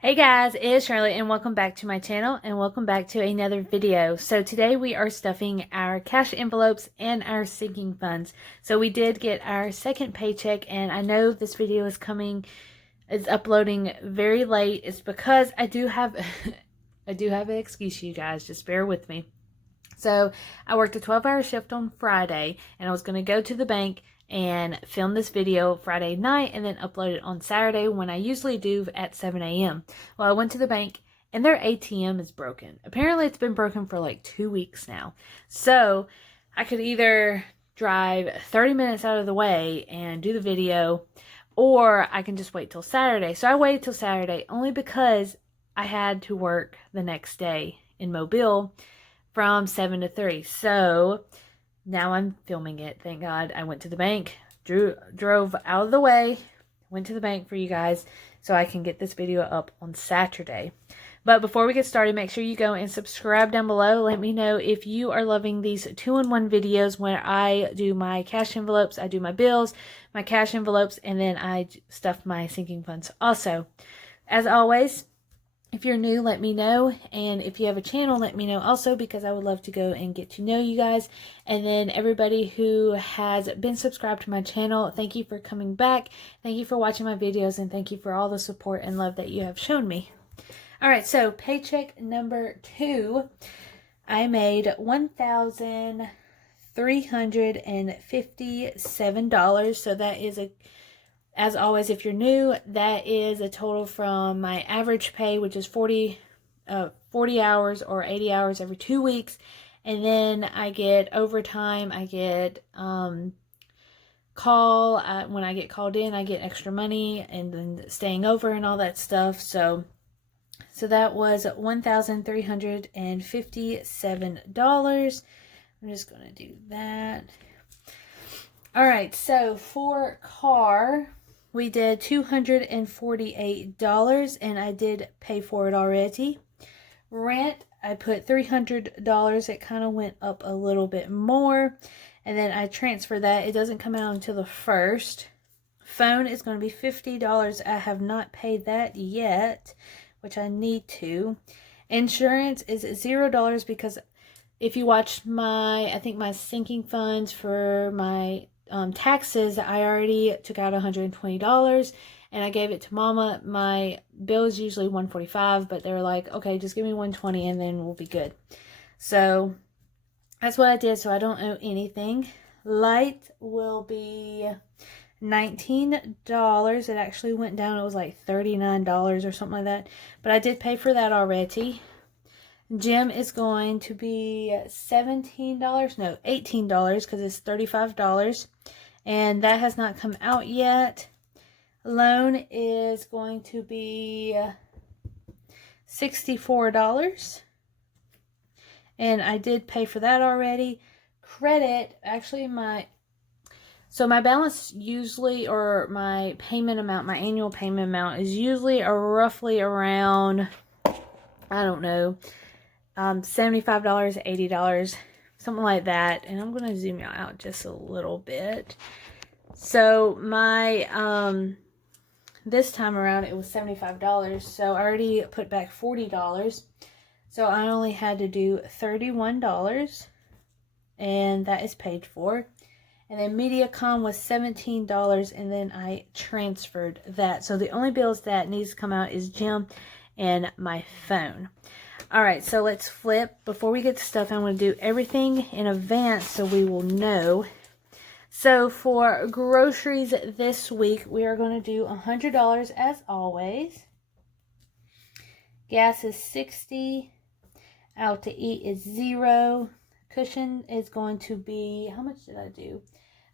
Hey guys, it's Shirley and welcome back to my channel and welcome back to another video. So today we are stuffing our cash envelopes and our sinking funds. So we did get our second paycheck, and I know this video is uploading very late. It's because I do have I do have an excuse, you guys, just bear with me. So I worked a 12-hour shift on Friday, and I was going to go to the bank and film this video Friday night and then upload it on Saturday when I usually do at 7 a.m. Well, I went to the bank and their ATM is broken. Apparently it's been broken for like 2 weeks now. So I could either drive 30 minutes out of the way and do the video, or I can just wait till Saturday. So I waited till Saturday only because I had to work the next day in Mobile from 7 to 3. So now I'm filming it. Thank God. I went to the bank, drove out of the way, went to the bank for you guys so I can get this video up on Saturday. But before we get started, make sure you go and subscribe down below. Let me know if you are loving these 2-in-1 videos when I do my cash envelopes, I do my bills, my cash envelopes, and then I stuff my sinking funds. Also, as always, if you're new, let me know, and if you have a channel, let me know also, because I would love to go and get to know you guys. And then everybody who has been subscribed to my channel, thank you for coming back, thank you for watching my videos, and thank you for all the support and love that you have shown me. Alright, so paycheck number 2, I made $1,357, so that is as always, if you're new, that is a total from my average pay, which is 40 hours or 80 hours every 2 weeks. And then I get overtime, I get when I get called in, I get extra money, and then staying over and all that stuff. So that was $1,357. I'm just going to do that. Alright, so for car, we did $248, and I did pay for it already. Rent, I put $300. It kind of went up a little bit more. And then I transfer that. It doesn't come out until the 1st. Phone is going to be $50. I have not paid that yet, which I need to. Insurance is $0 because if you watched I think my sinking funds for my taxes, I already took out $120 and I gave it to Mama. My bill is usually $145, but they were like, okay, just give me $120 and then we'll be good. So that's what I did, so I don't owe anything. Light will be $19. It actually went down. It was like $39 or something like that, but I did pay for that already. Gym is going to be $17, no, $18, because it's $35, and that has not come out yet. Loan is going to be $64, and I did pay for that already. Credit, actually my balance usually, or my payment amount, my annual payment amount is usually roughly around, I don't know, $75, $80, something like that. And I'm going to zoom out just a little bit. So my, this time around it was $75. So I already put back $40. So I only had to do $31. And that is paid for. And then MediaCom was $17. And then I transferred that. So the only bills that needs to come out is gym and my phone. Alright, so let's flip. Before we get to stuff, I'm going to do everything in advance so we will know. So for groceries this week, we are going to do $100 as always. Gas is $60. Out to eat is $0. Cushion is going to be, how much did I do?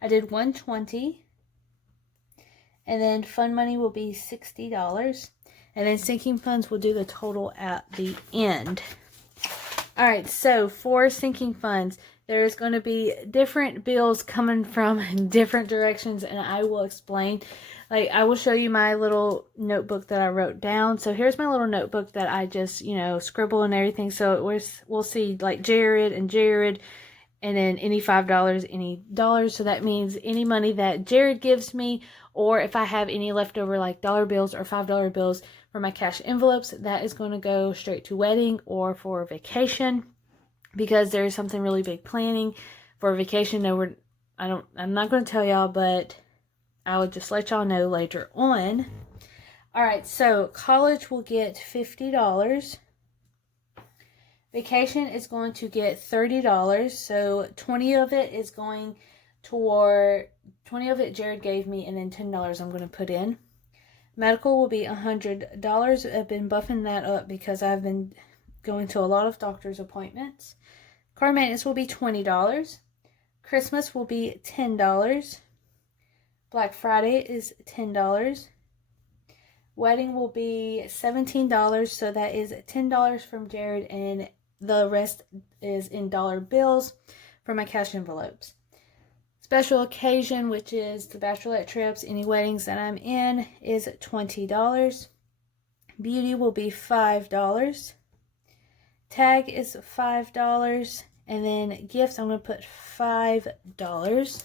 I did $120. And then fund money will be $60. And then sinking funds will do the total at the end. Alright, so for sinking funds, there's going to be different bills coming from different directions, and I will explain. Like, I will show you my little notebook that I wrote down. So here's my little notebook that I just, scribble and everything. So we'll see, like, Jared, and then any $5, any dollars. So that means any money that Jared gives me, or if I have any leftover like dollar bills or $5 bills for my cash envelopes, that is going to go straight to wedding or for vacation, because there is something really big planning for a vacation. No, I'm not going to tell y'all, but I will just let y'all know later on. All right, so college will get $50. Vacation is going to get $30. So 20 of it is going toward, 20 of it Jared gave me, and then $10 I'm going to put in. Medical will be $100. I've been buffing that up because I've been going to a lot of doctor's appointments. Car maintenance will be $20. Christmas will be $10. Black Friday is $10. Wedding will be $17, so that is $10 from Jared, and the rest is in dollar bills for my cash envelopes. Special occasion, which is the bachelorette trips, any weddings that I'm in, is $20. Beauty will be $5. Tag is $5. And then gifts, I'm going to put $5.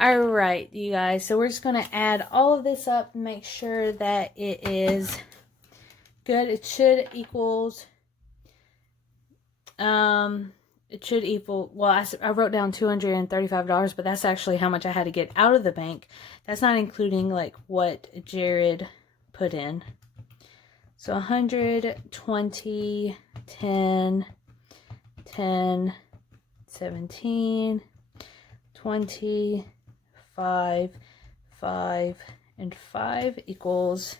Alright, you guys, so we're just going to add all of this up and make sure that it is good. It should equal, well, I wrote down $235, but that's actually how much I had to get out of the bank. That's not including, like, what Jared put in. So 120, 10, 10, 17, 20, 5, 5, and 5 equals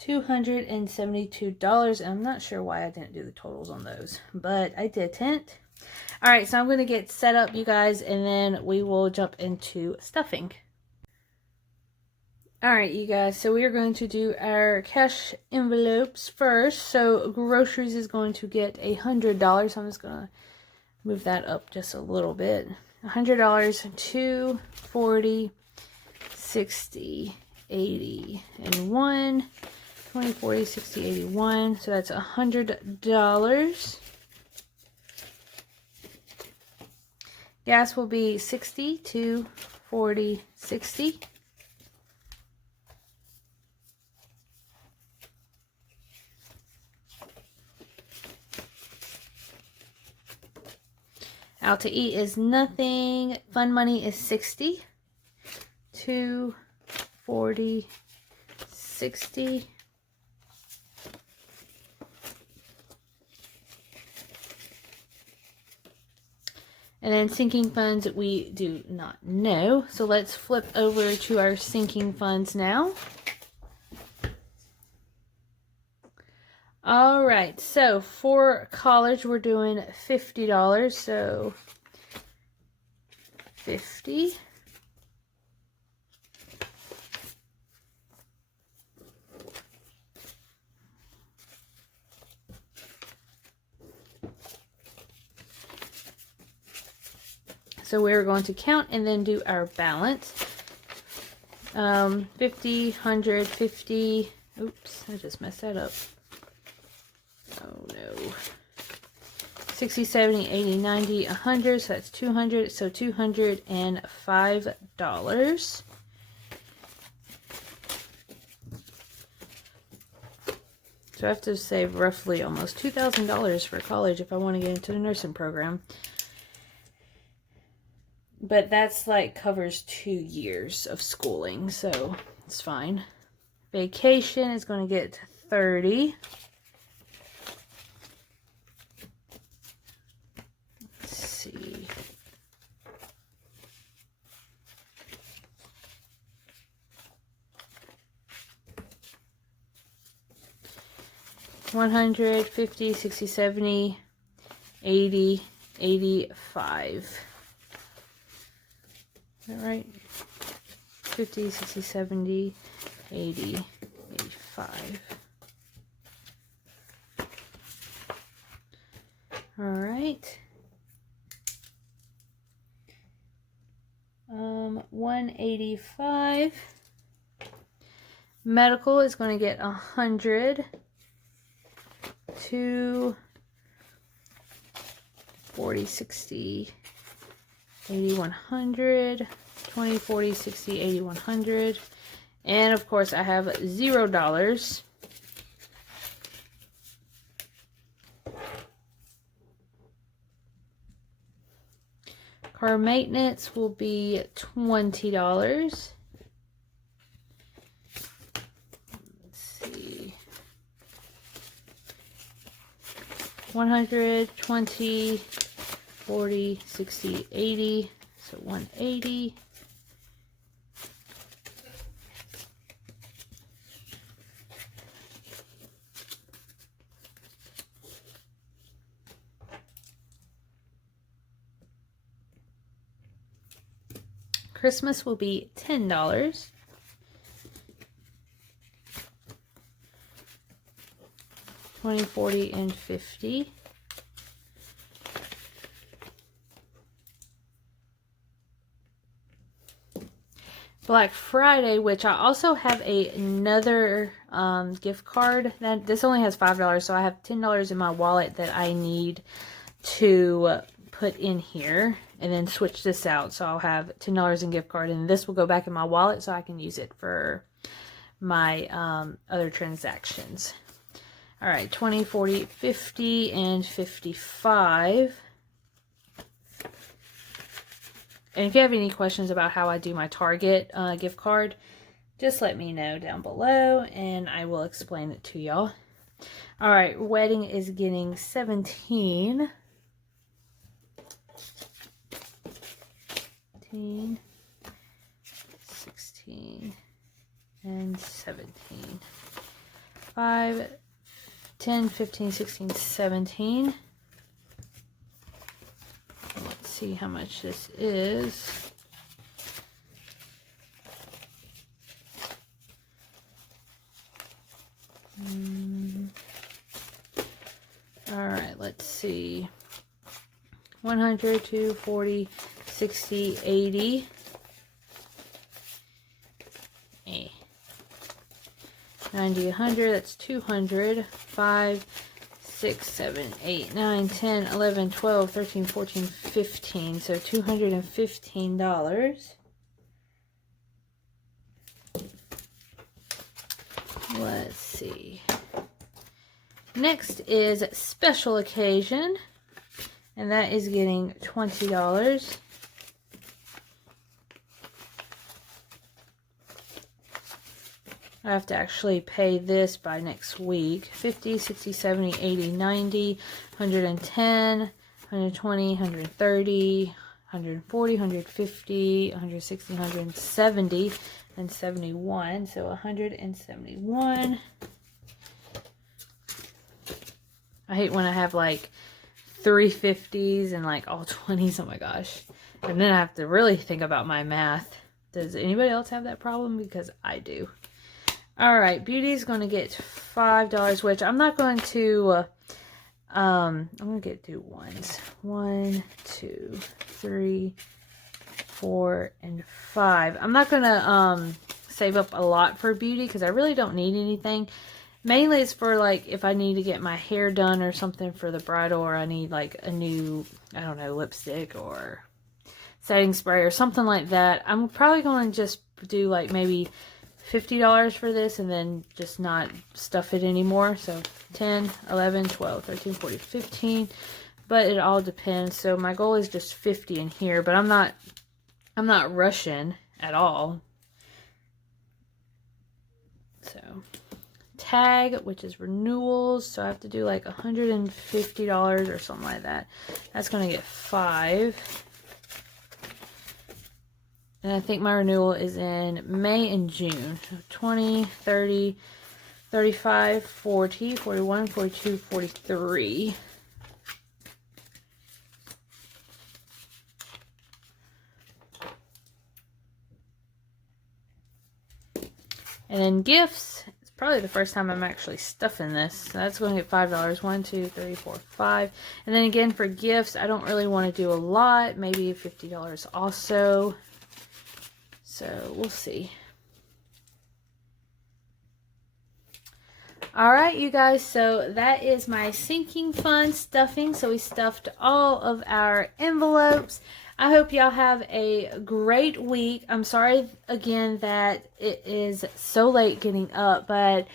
$272. And I'm not sure why I didn't do the totals on those, but I didn't. All right, so I'm going to get set up, you guys, and then we will jump into stuffing. All right, you guys, so we are going to do our cash envelopes first. So groceries is going to get $100. So I'm just going to move that up just a little bit. $100, 2, 40, 60, 80, and 1. 20, 40, 60, 81. So that's $100. Gas will be 60, 2, 40, 60. Out to eat is nothing. Fun money is 60. 2, 40, 60. And then sinking funds, we do not know. So let's flip over to our sinking funds now. All right, so for college, we're doing $50. So 50. So we're going to count and then do our balance. 50, 100, 50. Oops, I just messed that up. Oh no. 60, 70, 80, 90, 100. So that's 200. So $205. So I have to save roughly almost $2,000 for college if I want to get into the nursing program. But that's like covers 2 years of schooling, so it's fine. Vacation is going to get 30. Let's see. $100, 50, 60, 70, 80, 85. Is that right? 50, 60, 70, 80, 85. All right. 185. Medical is going to get 100. 2, 40, 60, 80, 100, 20, 40, 60, 80, 100. And of course I have $0. Car maintenance will be $20. Let's see. 100, 20, 40, 60, 80. So 180. Christmas will be $10. $20, $40, and $50. Black Friday, which I also have another gift card. This only has $5, so I have $10 in my wallet that I need to put in here and then switch this out. So I'll have $10 in gift card, and this will go back in my wallet so I can use it for my other transactions. All right, 20, 40, 50, and 55. And if you have any questions about how I do my Target gift card, just let me know down below and I will explain it to y'all. All right, wedding is getting 17. 15, 16, and 17. 5, 10, 15, 16, 17. Let's see how much this is. All right, let's see. 100, 240, 60, 80. 90, 100, that's 200. 5, 6, 7, 8, 9, 10, 11, 12, 13, 14, 15. So $215. Let's see. Next is special occasion, and that is getting $20. I have to actually pay this by next week. 50, 60, 70, 80, 90, 110, 120, 130, 140, 150, 160, 170, and 71. So 171. I hate when I have like 3 50s and like all 20s. Oh my gosh. And then I have to really think about my math. Does anybody else have that problem? Because I do. All right, beauty is going to get $5, which I'm not going to, I'm going to do ones. 1, 2, 3, 4, and 5. I'm not going to save up a lot for beauty because I really don't need anything. Mainly it's for like if I need to get my hair done or something for the bridal, or I need like a new, I don't know, lipstick or setting spray or something like that. I'm probably going to just do like maybe $50 for this and then just not stuff it anymore. So 10, 11, 12, 13, 14, 15. But it all depends. So my goal is just 50 in here, but I'm not rushing at all. So tag, which is renewals. So I have to do like $150 or something like that. That's going to get 5. And I think my renewal is in May and June. 20, 30, 35, 40, 41, 42, 43. And then gifts. It's probably the first time I'm actually stuffing this. So that's going to get $5. 1, 2, 3, 4, 5. And then again for gifts, I don't really want to do a lot. Maybe $50 also. So we'll see. Alright, you guys, so that is my sinking fund stuffing. So we stuffed all of our envelopes. I hope y'all have a great week. I'm sorry again that it is so late getting up, but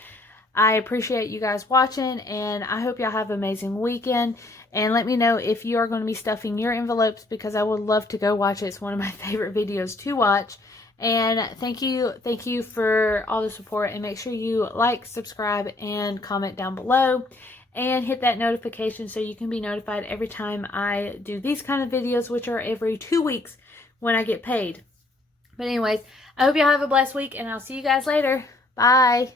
I appreciate you guys watching, and I hope y'all have an amazing weekend. And let me know if you are going to be stuffing your envelopes, because I would love to go watch it. It's one of my favorite videos to watch. And thank you for all the support, and make sure you like, subscribe, and comment down below, and hit that notification so you can be notified every time I do these kind of videos, which are every 2 weeks when I get paid. But anyways, I hope y'all have a blessed week, and I'll see you guys later. Bye.